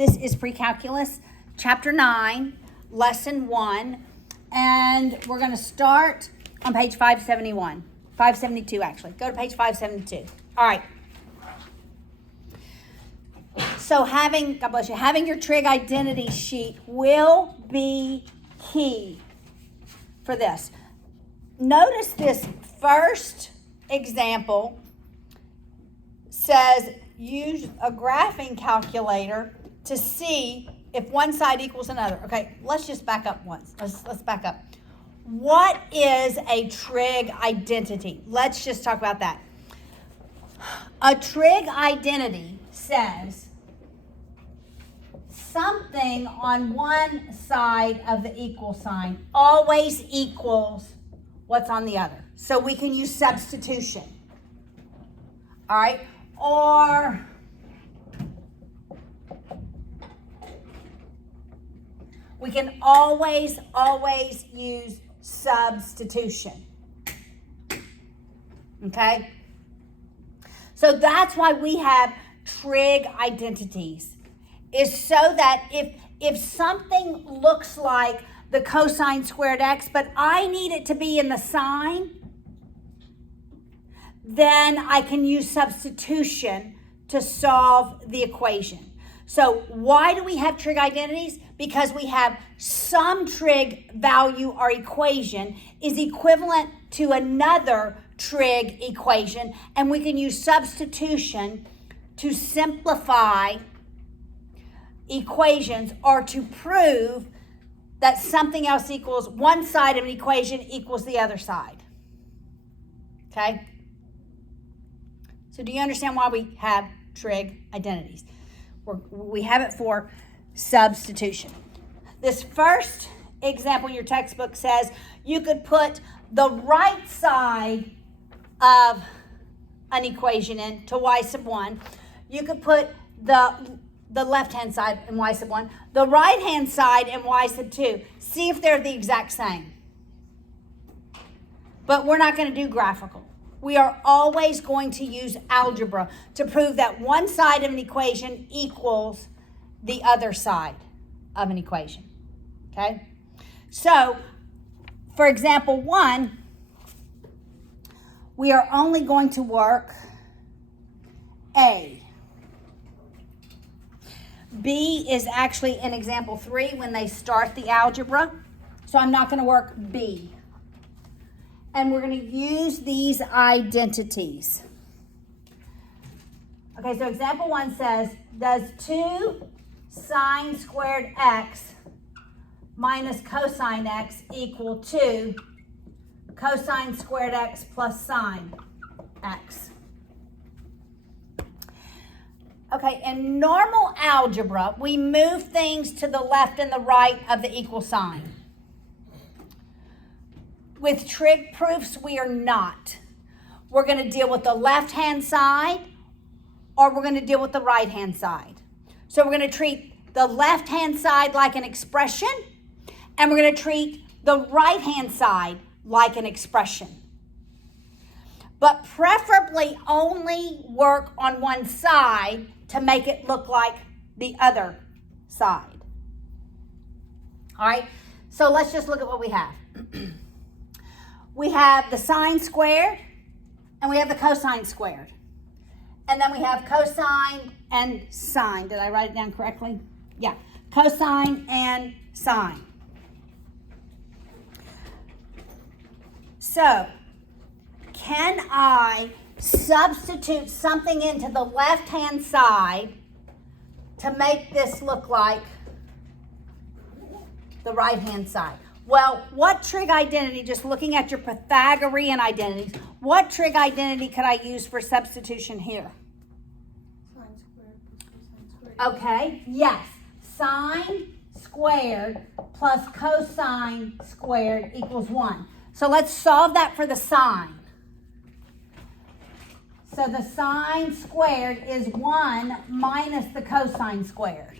This is Precalculus, Chapter 9, Lesson 1, and we're going to start on page 571. 572, actually. Go to page 572. All right. So God bless you, having your trig identity sheet will be key for this. Notice this first example says use a graphing calculator to see if one side equals another. Okay, let's just back up once. Let's back up. What is a trig identity? Let's just talk about that. A trig identity says something on one side of the equal sign always equals what's on the other. So we can use substitution. All right? Or we can always use substitution. Okay? So that's why we have trig identities, is so that if something looks like the cosine squared x, but I need it to be in the sign, then I can use substitution to solve the equation. So why do we have trig identities? Because we have some trig value or equation is equivalent to another trig equation, and we can use substitution to simplify equations or to prove that something else equals one side of an equation equals the other side. Okay? So do you understand why we have trig identities? We have it for substitution. This first example in your textbook says you could put the right side of an equation in to y sub 1. You could put the left-hand side in y sub 1, the right-hand side in y sub 2. See if they're the exact same. But we're not going to do graphical. We are always going to use algebra to prove that one side of an equation equals the other side of an equation. Okay? So, for example 1, we are only going to work A. B is actually in example 3 when they start the algebra. So I'm not going to work B. And we're going to use these identities. Okay, so example 1 says, does 2 sine squared x minus cosine x equal 2 cosine squared x plus sine x? Okay, in normal algebra, we move things to the left and the right of the equal sign. With trig proofs, we are not. We're going to deal with the left-hand side, or we're going to deal with the right-hand side. So we're going to treat the left-hand side like an expression, and we're going to treat the right-hand side like an expression. But preferably only work on one side to make it look like the other side. All right, so let's just look at what we have. We have the sine squared, and we have the cosine squared. And then we have cosine and sine. Did I write it down correctly? Yeah, cosine and sine. So, can I substitute something into the left-hand side to make this look like the right-hand side? Well, what trig identity, just looking at your Pythagorean identities, what trig identity could I use for substitution here? Sine squared plus cosine squared. Okay, yes. Sine squared plus cosine squared equals 1. So let's solve that for the sine. So the sine squared is 1 minus the cosine squared.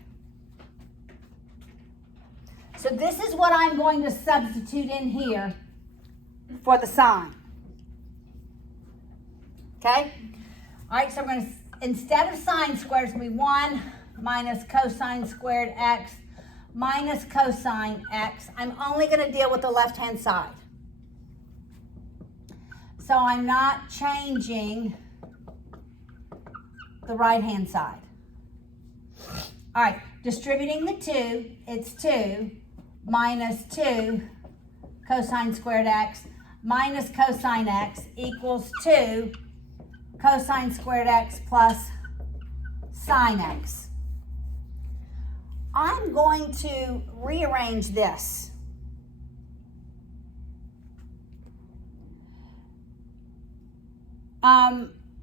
So this is what I'm going to substitute in here for the sine. Okay? All right, so I'm going to, instead of sine squared, it's going to be 1 minus cosine squared x minus cosine x. I'm only going to deal with the left-hand side. So I'm not changing the right-hand side. All right, distributing the 2, it's 2 minus 2 cosine squared x minus cosine x equals 2 cosine squared x plus sine x. I'm going to rearrange this.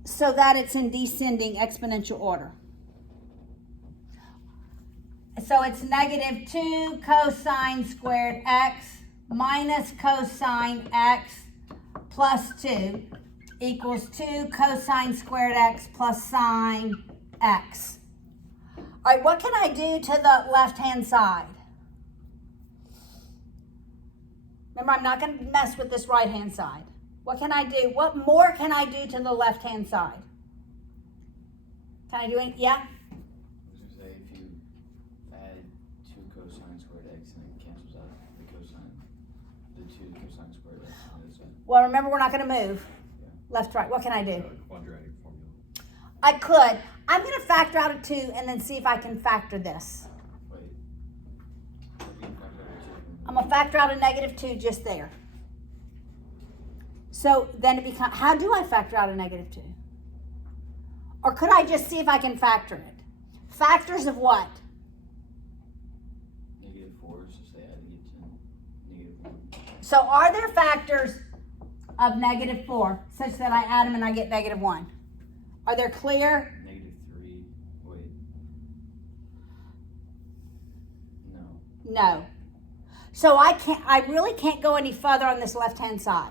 So that it's in descending exponential order. So it's negative 2 cosine squared x minus cosine x plus 2 equals 2 cosine squared x plus sine x. All right, what can I do to the left-hand side? Remember, I'm not going to mess with this right-hand side. What can I do? What more can I do to the left-hand side? Can I do it? Yeah? I was going to say, if you add 2 cosine squared x and it cancels out the 2 cosine squared x on the other side. Well, remember, we're not going to move. Yeah. Left, right. What can I do? Quadratic formula. I could. I'm going to factor out a 2 and then see if I can factor this. Wait. What do you factor out 2? I'm going to factor out a negative 2 just there. So then it becomes, how do I factor out a negative 2? Or could I just see if I can factor it? Factors of what? Negative 4 is just adding it to negative 1. So are there factors of negative 4 such that I add them and I get negative 1? Are they clear? Negative 3. Wait. No. No. So I really can't go any further on this left-hand side.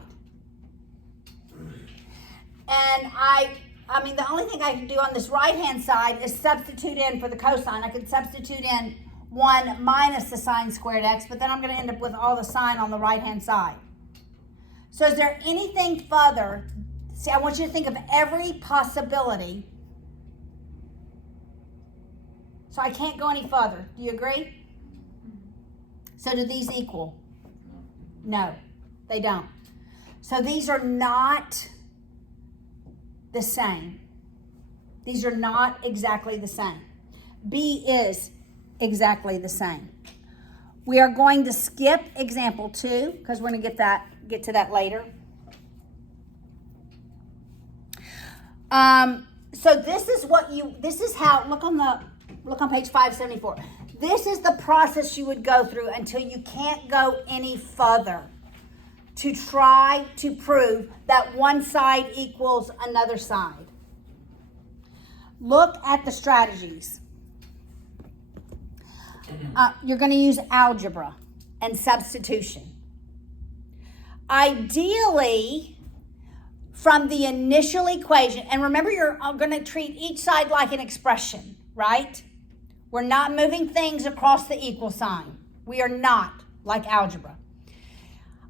And I mean, the only thing I can do on this right-hand side is substitute in for the cosine. I could substitute in 1 minus the sine squared x, but then I'm going to end up with all the sine on the right-hand side. So is there anything further? See, I want you to think of every possibility. So I can't go any further. Do you agree? So do these equal? No, they don't. So these are not the same. These are not exactly the same. B is exactly the same. We are going to skip example 2 because we're going to get to that later. So this is how, look on page 574. This is the process you would go through until you can't go any further to try to prove that one side equals another side. Look at the strategies. You're going to use algebra and substitution. Ideally, from the initial equation, and remember you're going to treat each side like an expression, right? We're not moving things across the equal sign. We are not like algebra.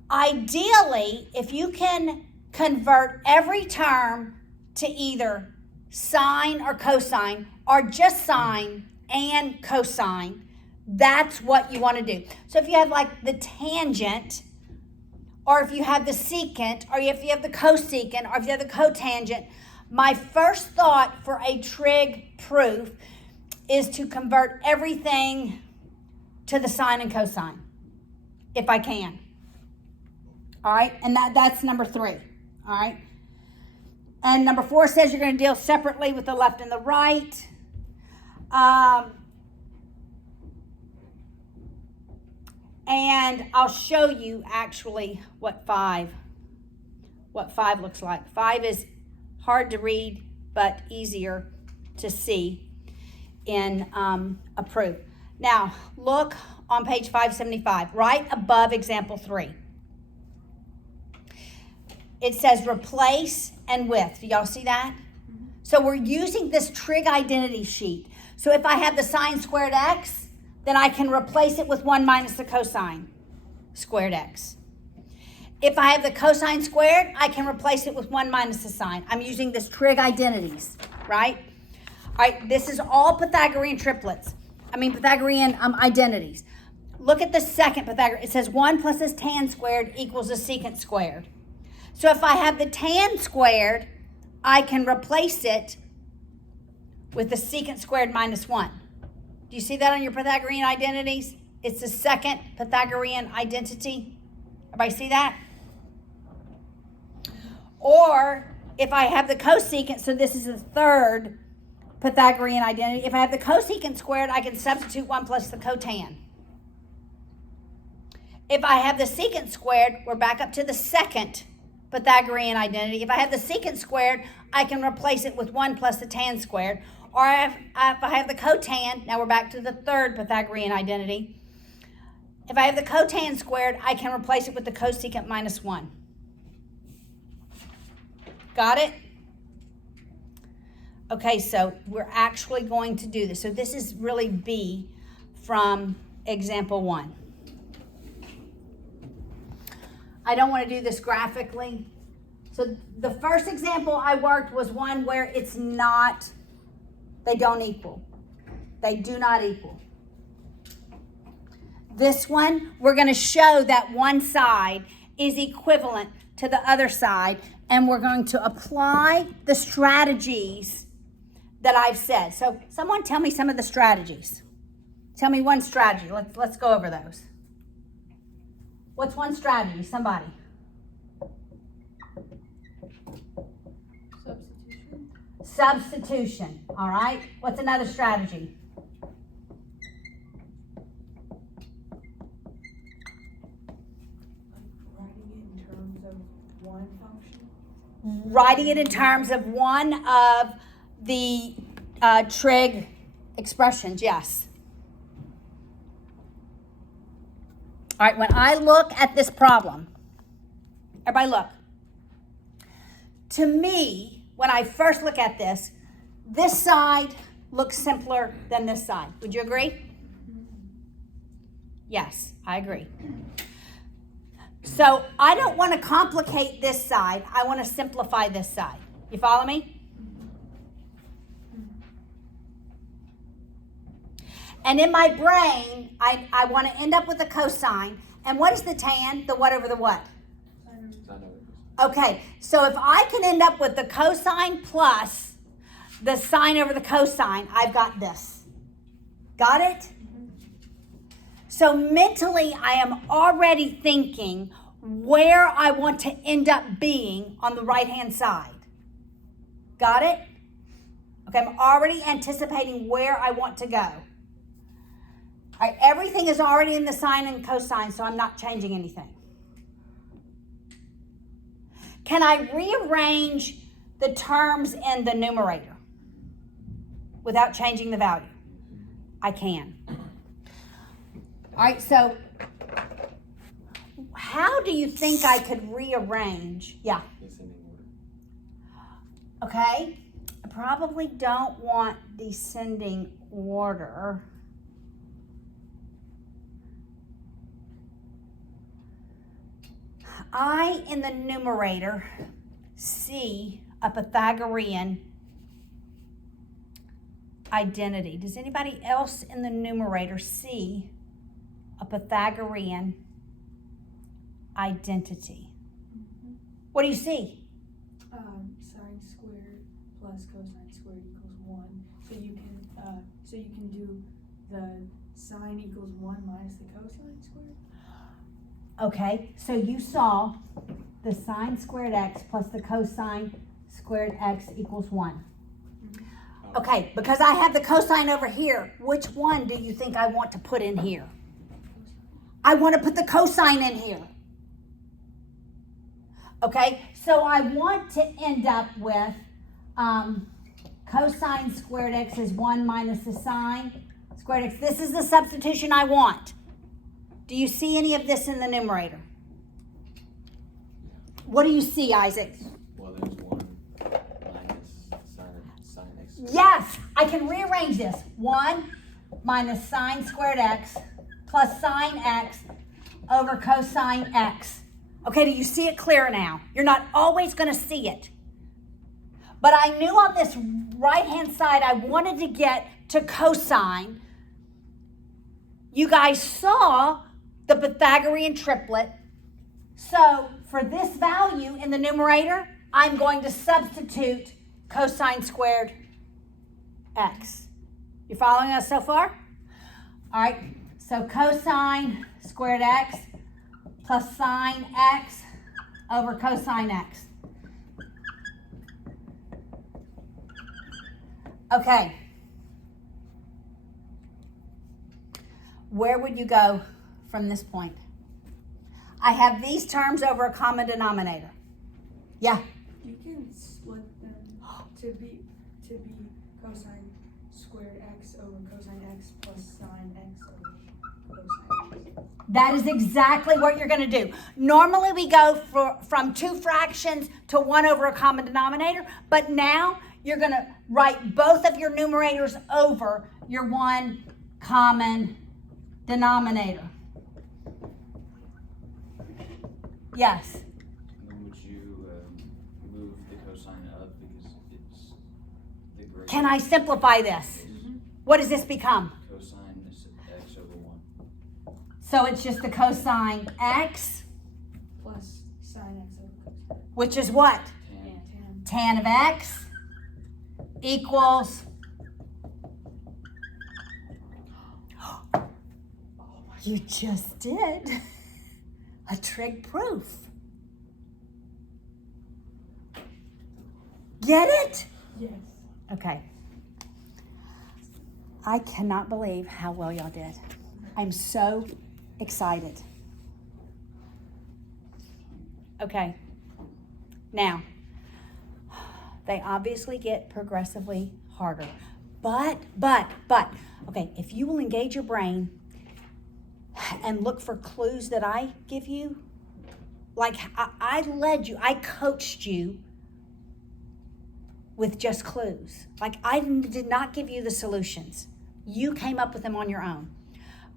Ideally, if you can convert every term to either sine or cosine, or just sine and cosine, that's what you want to do. So if you have like the tangent, or if you have the secant, or if you have the cosecant, or if you have the cotangent, my first thought for a trig proof is to convert everything to the sine and cosine, if I can. All right, and that's number 3. All right, and number 4 says you're going to deal separately with the left and the right. And I'll show you actually what 5 looks like. 5 is hard to read, but easier to see in a proof. Now, look on page 575, right above example 3. It says replace and with. Do y'all see that? Mm-hmm. So we're using this trig identity sheet. So if I have the sine squared x, then I can replace it with 1 minus the cosine squared x. If I have the cosine squared, I can replace it with 1 minus the sine. I'm using this trig identities, right? All right, this is all Pythagorean Pythagorean identities. Look at the second Pythagorean. It says 1 plus this tan squared equals a secant squared. So if I have the tan squared, I can replace it with the secant squared minus 1. Do you see that on your Pythagorean identities? It's the second Pythagorean identity. Everybody see that? Or if I have the cosecant, so this is the third Pythagorean identity. If I have the cosecant squared, I can substitute 1 plus the cotan. If I have the secant squared, we're back up to the second Pythagorean identity. If I have the secant squared, I can replace it with 1 plus the tan squared. Or if I have the cotan, now we're back to the third Pythagorean identity. If I have the cotan squared, I can replace it with the cosecant minus 1. Got it? Okay, so we're actually going to do this. So this is really B from example 1. I don't want to do this graphically. So the first example I worked was one where it's not, they don't equal. They do not equal. This one, we're going to show that one side is equivalent to the other side, and we're going to apply the strategies that I've said. So someone tell me some of the strategies. Tell me one strategy. Let's go over those. What's one strategy? Somebody. Substitution. All right. What's another strategy? Writing it in terms of one of the trig expressions, yes. All right, when I look at this problem, everybody look. To me, when I first look at this side looks simpler than this side. Would you agree? Yes, I agree. So I don't want to complicate this side. I want to simplify this side. You follow me? And in my brain, I want to end up with a cosine. And what is the tan? The what over the what? Okay, so if I can end up with the cosine plus the sine over the cosine, I've got this. Got it? So mentally, I am already thinking where I want to end up being on the right-hand side. Got it? Okay, I'm already anticipating where I want to go. All right, everything is already in the sine and cosine, so I'm not changing anything. Can I rearrange the terms in the numerator without changing the value? I can. All right, so how do you think I could rearrange? Yeah. Okay, I probably don't want descending order. I, in the numerator, see a Pythagorean identity. Does anybody else in the numerator see a Pythagorean identity? What do you see? Sine squared plus cosine squared equals 1. So you can do the sine equals 1 minus the cosine squared. Okay, so you saw the sine squared x plus the cosine squared x equals 1. Okay, because I have the cosine over here, which one do you think I want to put in here? I want to put the cosine in here. Okay, so I want to end up with cosine squared x is 1 minus the sine squared x. This is the substitution I want. Do you see any of this in the numerator? What do you see, Isaac? Well, there's 1 minus sine x. Yes, I can rearrange this. 1 minus sine squared x plus sine x over cosine x. Okay, do you see it clear now? You're not always going to see it. But I knew on this right-hand side, I wanted to get to cosine. You guys saw the Pythagorean triplet. So for this value in the numerator, I'm going to substitute cosine squared x. You following us so far? All right, so cosine squared x plus sine x over cosine x. Okay. Where would you go from this point? I have these terms over a common denominator. Yeah. You can split them to be cosine squared x over cosine x plus sine x over cosine x. That is exactly what you're going to do. Normally we go from two fractions to 1 over a common denominator, but now you're going to write both of your numerators over your one common denominator. Yes. And then would you move the cosine up because it's the greater? Can I simplify this? What does this become? Cosine is x over 1. So it's just the cosine x, Plus sine x over cosine. which is what? Tan. Tan of x equals you just did a trig proof. Get it? Yes. Okay. I cannot believe how well y'all did. I'm so excited. Okay. Now, they obviously get progressively harder. But, okay, if you will engage your brain and look for clues that I give you, like I led you, I coached you with just clues. Like I did not give you the solutions. You came up with them on your own.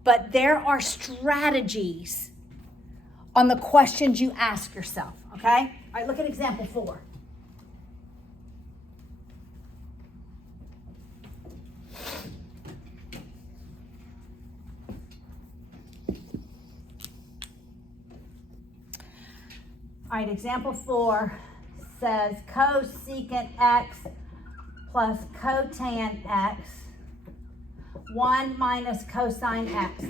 But there are strategies on the questions you ask yourself, okay? All right, look at example 4. All right, example 4 says cosecant x plus cotan x, 1 minus cosine x.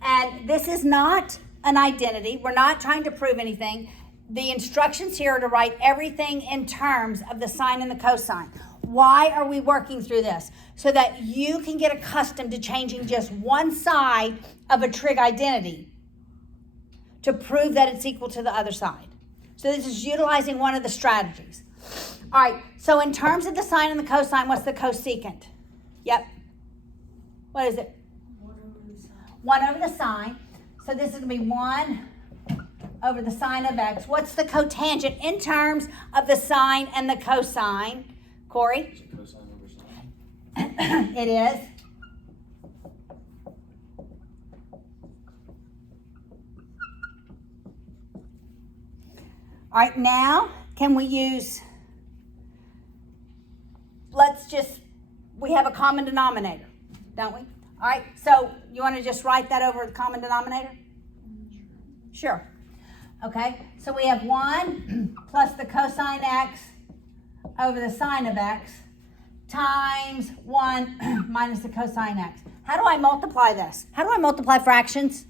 And this is not an identity. We're not trying to prove anything. The instructions here are to write everything in terms of the sine and the cosine. Why are we working through this? So that you can get accustomed to changing just one side of a trig identity to prove that it's equal to the other side. So this is utilizing one of the strategies. All right, so in terms of the sine and the cosine, what's the cosecant? Yep. What is it? 1 over the sine. 1 over the sine. So this is going to be 1 over the sine of x. What's the cotangent in terms of the sine and the cosine? Corey? Is it cosine over sine? It is. All right, now can we use, we have a common denominator, don't we? All right, so you want to just write that over the common denominator? Sure. Okay, so we have 1 plus the cosine x over the sine of x times 1 minus the cosine x. How do I multiply this? How do I multiply fractions?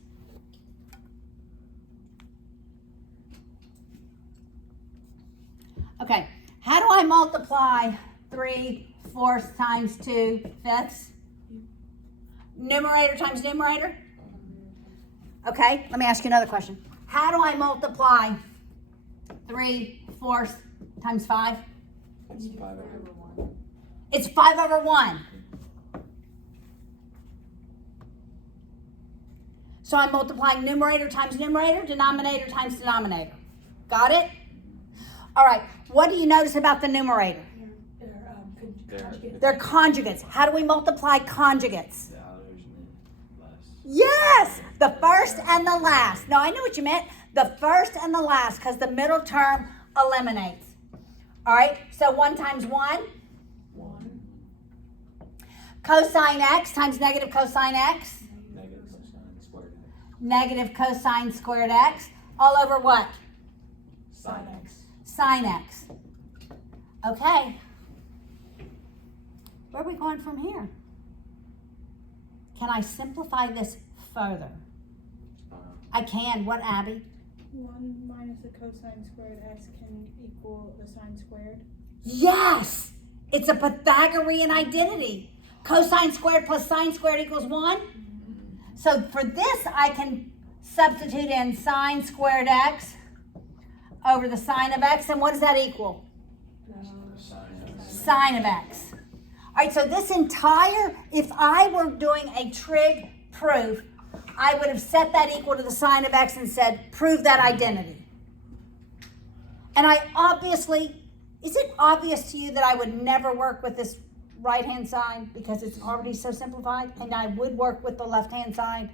Okay, how do I multiply 3/4 times 2/5? Numerator times numerator? Okay, let me ask you another question. How do I multiply 3/4 times 5? It's 5 over 1. It's 5 over 1. So I'm multiplying numerator times numerator, denominator times denominator. Got it? All right, what do you notice about the numerator? They're conjugates. How do we multiply conjugates? The outer's less. Yes, the first and the last. No, I know what you meant. The first and the last, because the middle term eliminates. All right, so 1 times 1? 1. Cosine x times negative cosine x. Negative cosine squared x. Negative cosine squared x. All over what? Sine x. Sine x. Okay. Where are we going from here? Can I simplify this further? I can. What, Abby? 1 minus the cosine squared x can equal the sine squared. Yes! It's a Pythagorean identity. Cosine squared plus sine squared equals 1. So for this, I can substitute in sine squared x over the sine of x. And what does that equal? Sine of x. All right, so this entire, if I were doing a trig proof, I would have set that equal to the sine of x and said, prove that identity. And I obviously, is it obvious to you that I would never work with this right-hand side because it's already so simplified? And I would work with the left-hand side?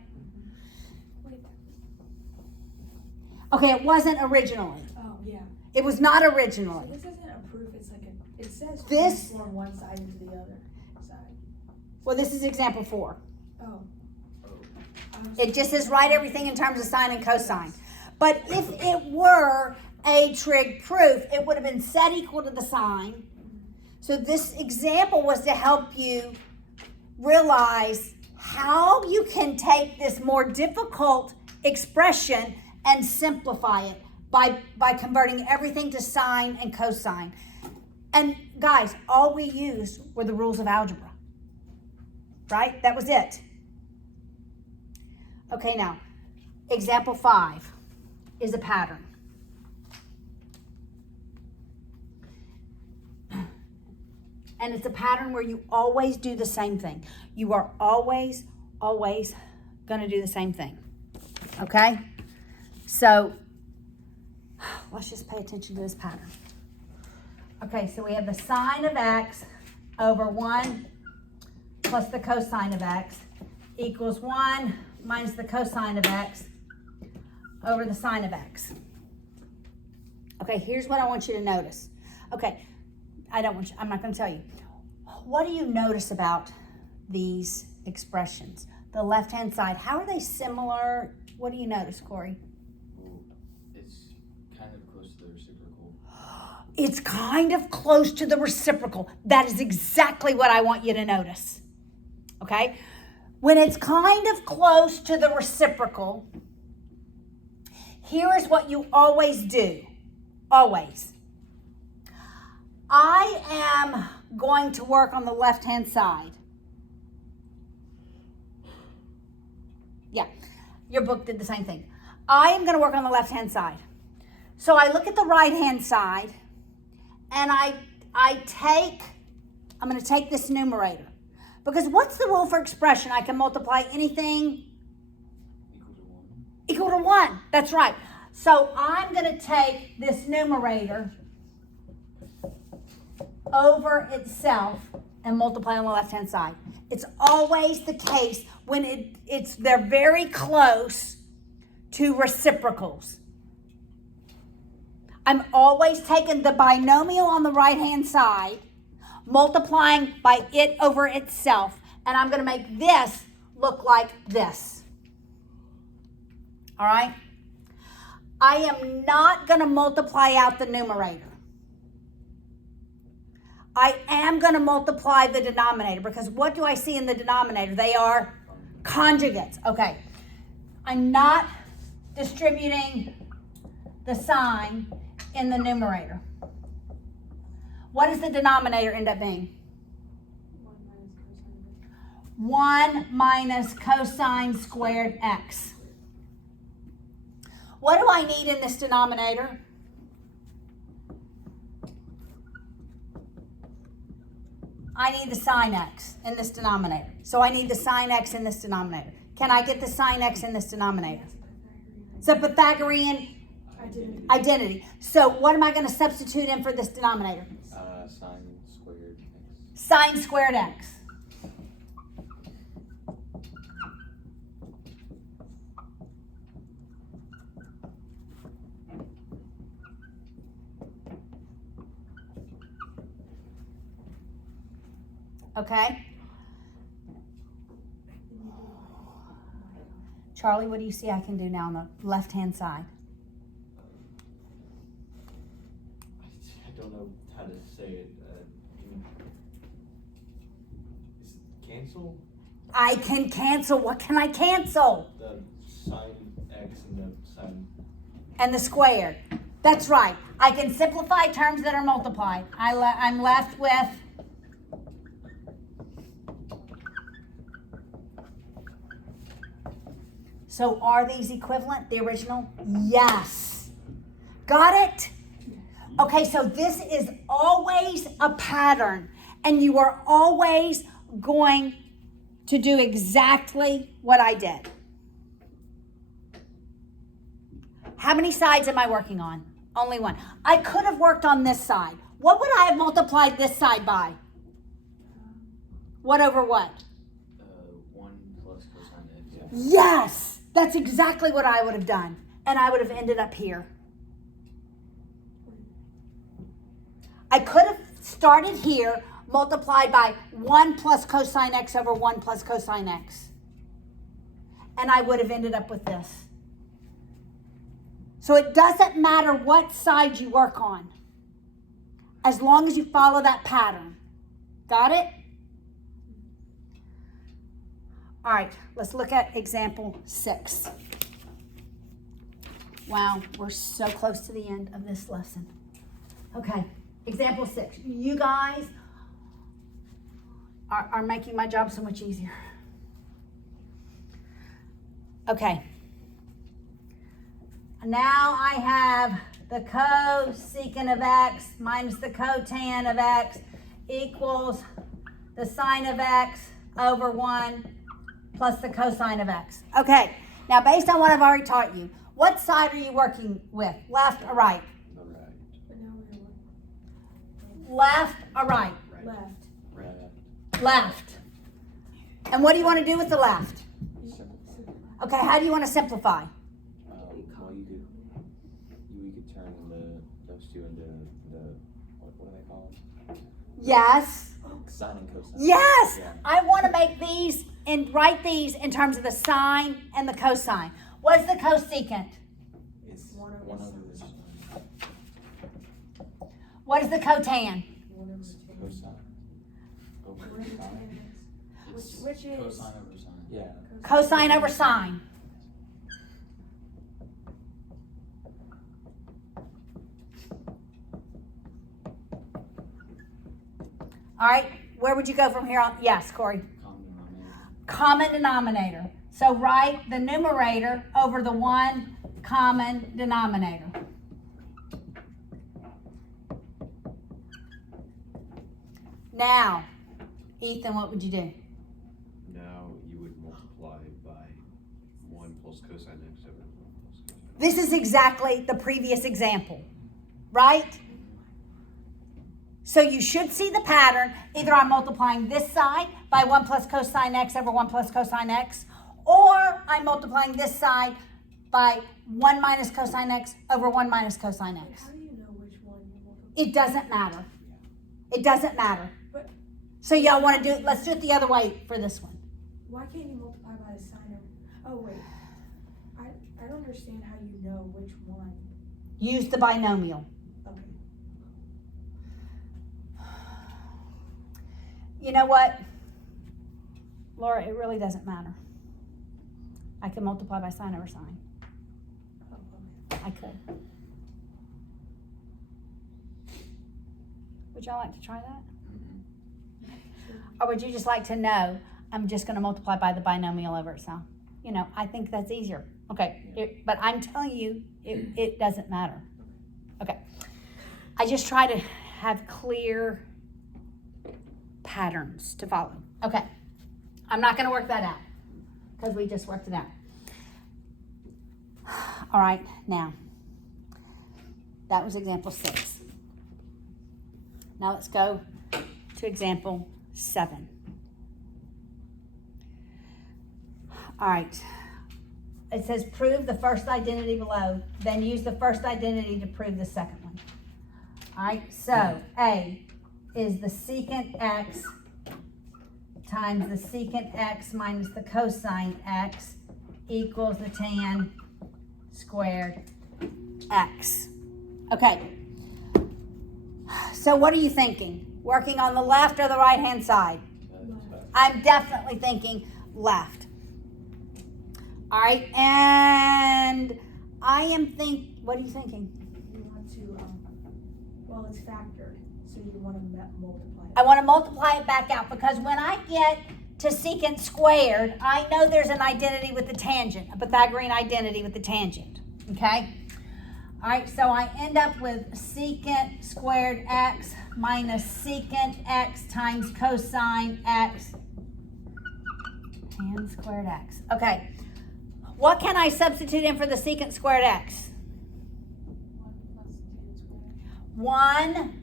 Okay, it wasn't originally. Oh, yeah. It was not So originally. this isn't a proof, it's like a, it says This- transform one side into the other side. Well, this is example 4. Oh. It just says write everything in terms of sine and cosine. But if it were a trig proof, it would have been set equal to the sine. So this example was to help you realize how you can take this more difficult expression and simplify it by converting everything to sine and cosine. And guys, all we used were the rules of algebra, right? That was it. Okay, now, example 5 is a pattern. And it's a pattern where you always do the same thing. You are always going to do the same thing. Okay? So, let's just pay attention to this pattern. Okay, so we have the sine of x over 1 plus the cosine of x equals 1 minus the cosine of x over the sine of x. Okay, here's what I want you to notice. Okay, I'm not going to tell you. What do you notice about these expressions? The left-hand side, how are they similar? What do you notice, Corey? Well, it's kind of close to the reciprocal. It's kind of close to the reciprocal. That is exactly what I want you to notice. Okay? When it's kind of close to the reciprocal, here is what you always do. Always. I am going to work on the left-hand side. Yeah, your book did the same thing. I am going to work on the left-hand side. So I look at the right-hand side, and I'm going to take this numerator. Because what's the rule for expression? I can multiply anything equal to 1. That's right. So I'm going to take this numerator over itself and multiply on the left-hand side. It's always the case when they're very close to reciprocals. I'm always taking the binomial on the right-hand side, multiplying by it over itself, and I'm going to make this look like this. All right? I am not going to multiply out the numerator. I am going to multiply the denominator because what do I see in the denominator? They are conjugates. Okay. I'm not distributing the sign in the numerator. What does the denominator end up being? 1 minus cosine squared x. What do I need in this denominator? I need the sine x in this denominator. So I need the sine x in this denominator. Can I get the sine x in this denominator? It's a Pythagorean identity. So what am I going to substitute in for this denominator? Sine squared x. Sine squared x. Okay? Charlie, what do you see I can do now on the left-hand side? I don't know how to say it. Is it cancel I can cancel. What can I cancel? the sine x and the sine? And the squared. That's right. I can simplify terms that are multiplied. I'm left with so are these equivalent, the original? Yes. Got it? Okay, so this is always a pattern, and you are always going to do exactly what I did. How many sides am I working on? Only one. I could have worked on this side. What would I have multiplied this side by? What over what? 1 plus cosine x. Yes, that's exactly what I would have done. And I would have ended up here. I could have started here, multiplied by 1 plus cosine x over 1 plus cosine x. And I would have ended up with this. So it doesn't matter what side you work on, as long as you follow that pattern. Got it? All right, let's look at example 6. Wow, we're so close to the end of this lesson. Okay, example 6. You guys are making my job so much easier. Okay. Now I have the cosecant of x minus the cotan of x equals the sine of x over 1 plus the cosine of x. Okay, now based on what I've already taught you, what side are you working with? Left or right? The right. But now we're Left or right? left. Right. Left. And what do you want to do with the left? Okay, how do you want to simplify? Well, we could turn those two into the what are they called? Yes. Sine and cosine. Yes. Yeah. I want to make these and write these in terms of the sine and the cosine. What's the cosecant? It's One over one over sine. the sine. What is the cotan? It's cosine over One over sine. tan x. Which is Cosine over sine. Yeah. Cosine over sine. All right, where would you go from here on? Yes, Corey. Common denominator. Common denominator. So write the numerator over the one common denominator. Now, Ethan, what would you do? Now you would multiply by 1 plus cosine x over 1 plus cosine x. This is exactly the previous example, right? So you should see the pattern. Either I'm multiplying this side by 1 plus cosine x over 1 plus cosine x, or I'm multiplying this side by 1 minus cosine x over 1 minus cosine But x. how do you know which one you multiply? It doesn't matter. It doesn't matter. But So y'all want to do, let's do it the other way for this one. why can't you multiply by the sine of? Oh wait, I don't understand how you know which one. Use the binomial. Okay. You know what, Laura, it really doesn't matter. I can multiply by sine over sine. Oh, okay. I could. Would y'all like to try that? Or would you just like to know, I'm just going to multiply by the binomial over itself? You know, I think that's easier. Okay, but I'm telling you, it doesn't matter. Okay. I just try to have clear patterns to follow. Okay. I'm not going to work that out because we just worked it out. All right, now, that was example 6. Now let's go to example 7. All right. It says prove the first identity below, then use the first identity to prove the second one. All right, so A is the secant x times the secant x minus the cosine x equals the tan squared x. Okay. So what are you thinking? Working on the left or the right hand side? I'm definitely thinking left. All right, and I am what are you thinking? You want to, well, it's factored, so you want to multiply it. I want to multiply it back out because when I get to secant squared, I know there's an identity with the tangent, a Pythagorean identity with the tangent, okay? All right, so I end up with secant squared x minus secant x times cosine x tan squared x. Okay, what can I substitute in for the secant squared x? 1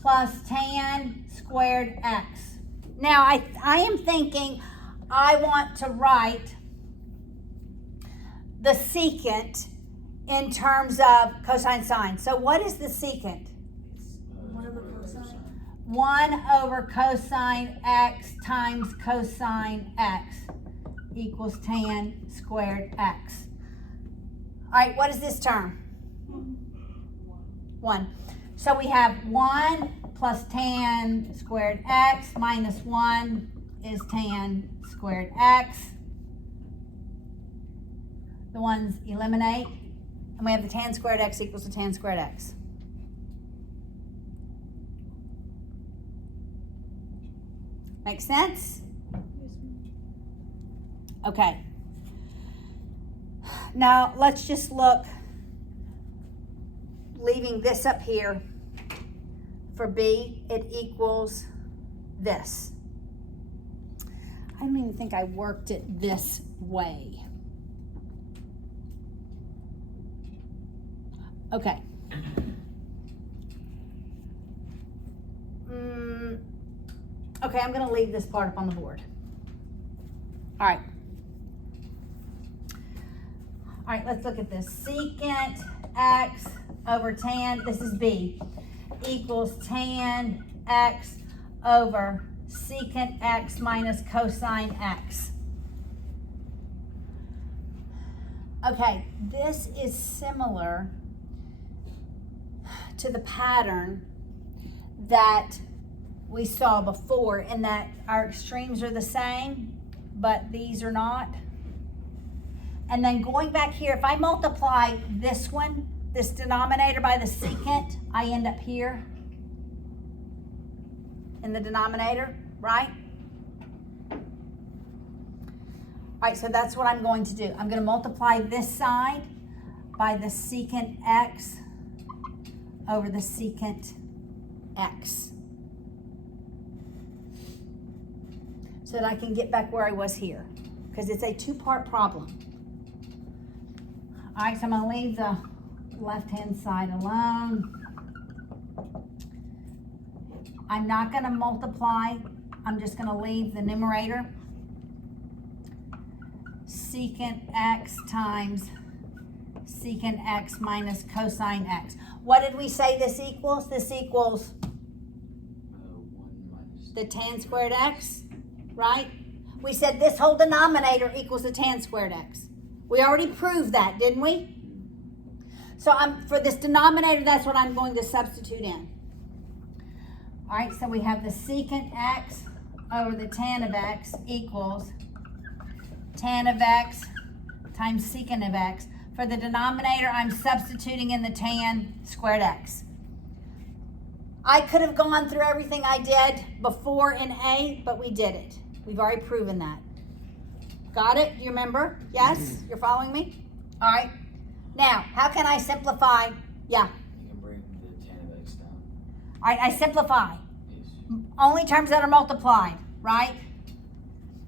plus tan squared x. Now, I am thinking I want to write the secant in terms of cosine sine. So what is the secant? It's 1 over cosine. 1 over cosine x times cosine x equals tan squared x. All right, what is this term? 1. So we have 1 plus tan squared x minus 1 is tan squared x. The ones eliminate, and we have the tan squared x equals the tan squared x. Make sense? Okay. Now let's just look, leaving this up here. For b, it equals this. I don't even think I worked it this way. Okay. Okay, I'm going to leave this part up on the board. All right. All right, let's look at this. Secant x over tan, this is b, equals tan x over secant x minus cosine x. Okay, this is similar to the pattern that we saw before in that our extremes are the same, but these are not. And then going back here, if I multiply this one, this denominator by the secant, I end up here in the denominator, right? All right, so that's what I'm going to do. I'm going to multiply this side by the secant x over the secant x, so that I can get back where I was here, because it's a two-part problem. All right, so I'm going to leave the left-hand side alone. I'm not going to multiply. I'm just going to leave the numerator. Secant x times secant x minus cosine x. What did we say this equals? This equals 1 minus the tan squared x, right? We said this whole denominator equals the tan squared x. We already proved that, didn't we? So for this denominator, that's what I'm going to substitute in. All right, so we have the secant x over the tan of x equals tan of x times secant of x. For the denominator, I'm substituting in the tan squared x. I could have gone through everything I did before in A, but we did it. We've already proven that. Got it? Do you remember? Yes? You're following me? All right. Now, how can I simplify? Yeah. You can bring the tan of x down. All right, I simplify. Yes. Only terms that are multiplied, right?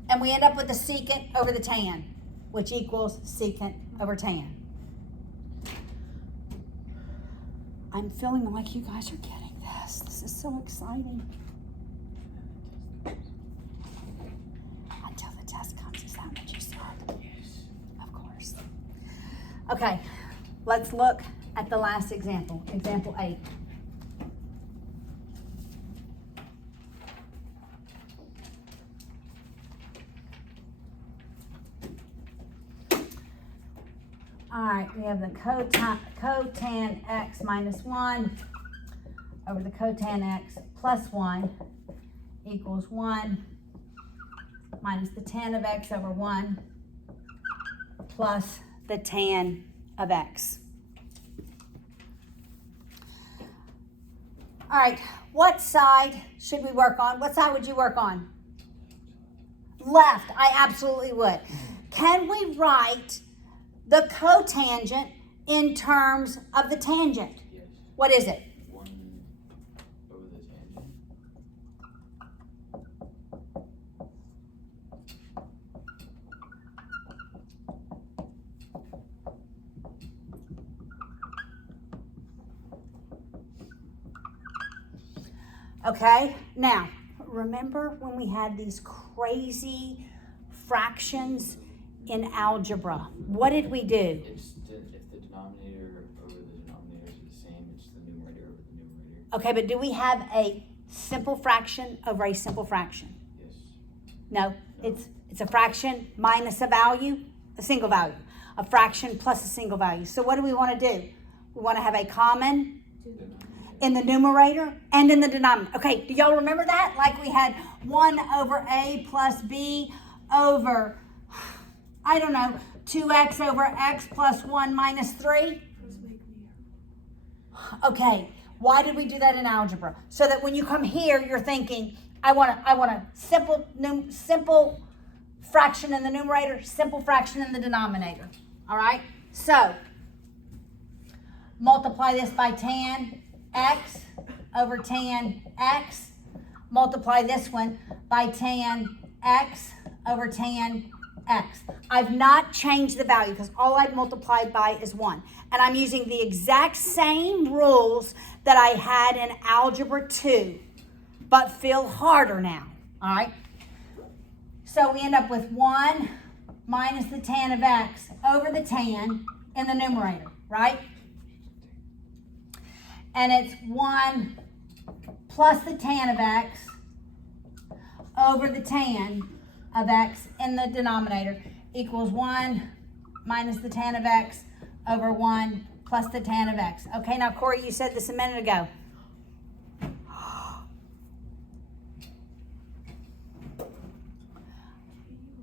And we end up with the secant over the tan, which equals secant over tan. I'm feeling like you guys are getting this. This is so exciting. Until the test comes, is that what you said? Yes. Of course. Okay, let's look at the last example, example 8. All right, we have the cotan x minus 1 over the cotan x plus 1 equals 1 minus the tan of x over 1 plus the tan of x. All right, what side should we work on? What side would you work on? Left, I absolutely would. Can we write the cotangent in terms of the tangent? Yes. What is it? 1 over the tangent. Okay, now, remember when we had these crazy fractions in algebra? What did we do? If the denominator over the denominators are the same, it's the numerator over the numerator. Okay, but do we have a simple fraction over a simple fraction? Yes. No, it's a fraction minus a value, a single value. A fraction plus a single value. So what do we want to do? We want to have a common in the numerator and in the denominator. Okay, do y'all remember that? Like we had 1 over a plus b over, I don't know, 2x over x plus 1 minus 3? Let's make me. Okay, why did we do that in algebra? So that when you come here, you're thinking, I want a simple fraction in the numerator, simple fraction in the denominator. All right, so multiply this by tan x over tan x. Multiply this one by tan x over tan x. I've not changed the value because all I've multiplied by is 1. And I'm using the exact same rules that I had in Algebra 2, but feel harder now, all right? So we end up with 1 minus the tan of x over the tan in the numerator, right? And it's 1 plus the tan of x over the tan of x in the denominator equals 1 minus the tan of x over 1 plus the tan of x. Okay, now Corey, you said this a minute ago.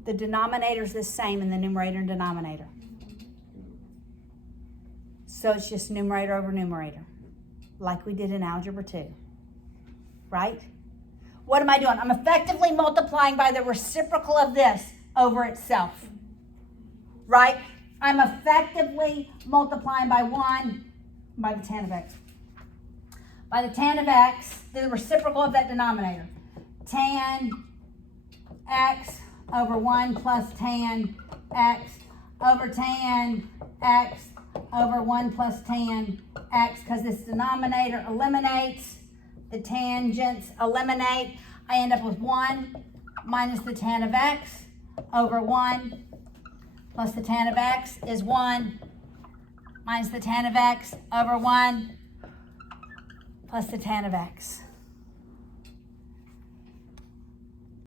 The denominator is the same in the numerator and denominator. So it's just numerator over numerator, like we did in Algebra 2, right? What am I doing? I'm effectively multiplying by the reciprocal of this over itself, right? I'm effectively multiplying by 1 by the tan of x. By the tan of x, the reciprocal of that denominator. Tan x over 1 plus tan x over tan x over 1 plus tan x, because this denominator eliminates, the tangents eliminate. I end up with 1 minus the tan of x over 1 plus the tan of x is 1 minus the tan of x over 1 plus the tan of x.